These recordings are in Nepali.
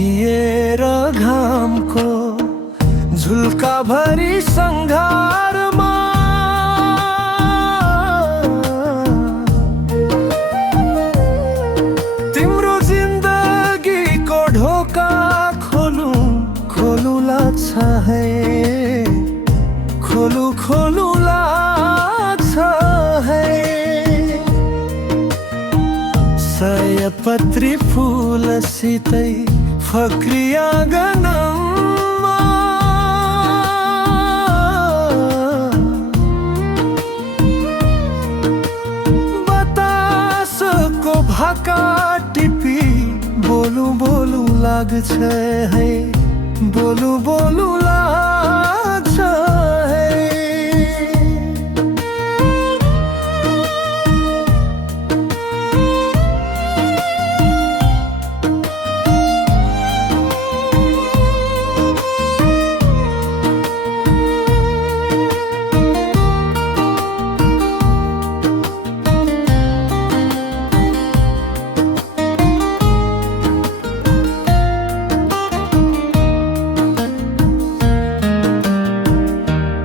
पोखिएर घामको झुल्का भरी सङ्घारमा तिम्रो जिन्दगीको ढोका खोलु खोलु लाग्छ है, खोलु खोलु लाग्छ है। सयपत्री फुलसितै फक्रिया गनमा बतासको भाका टिपी बोलु बोलु लाग्छ है, बोलु बोलु लाग्छ है।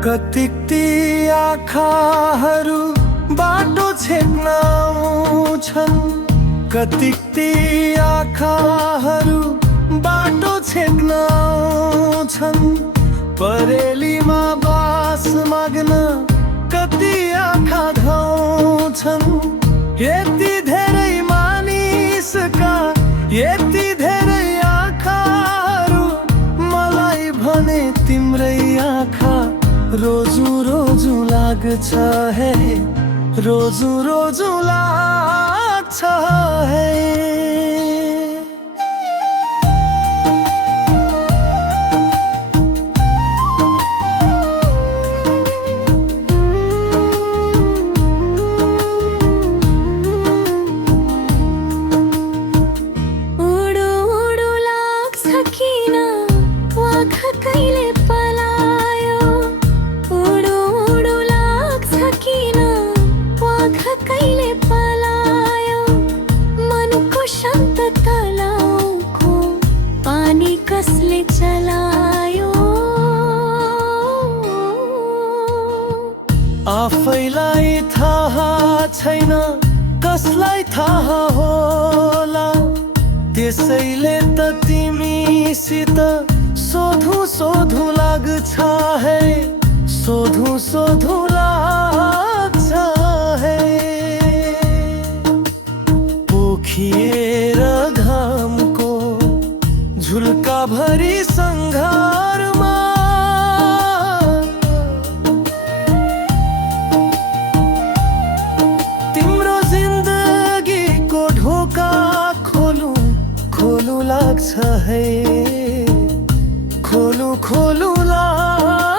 कतिक ती आँखाहरू बाटो छेक्न आउँछन्, कतिक ती आँखाहरू बाटो छेक्न आउँछन्। परेलीमा बास माग्न कति आँखा धाउँछन्। यति धेरै मानिसका यति धेरै आँखाहरू, मलाई भने तिम्रै आँखा रोजु रोजु लाग्छ है, रोजु रोजु लाग्छ है। उडु उडु लाग्छ किन वाख कहिले पलायो, उडु उडु लाग्छ किन वाख कहिले पलायो। मनको शान्त तलाउको पानी कसले चलायो। आफैलाई थाहा छैन कसलाई थाहा होला, त्यसैले त तिमीसित सोधु सोधु लाग्छ है, सोधु सोधु लाग्छ है। पोखिएर घामको झुल्का भरी सङ्घारमा तिम्रो जिन्दगीको ढोका खोलु खोलु लाग्छ है, खोलु खोलु लाग्छ।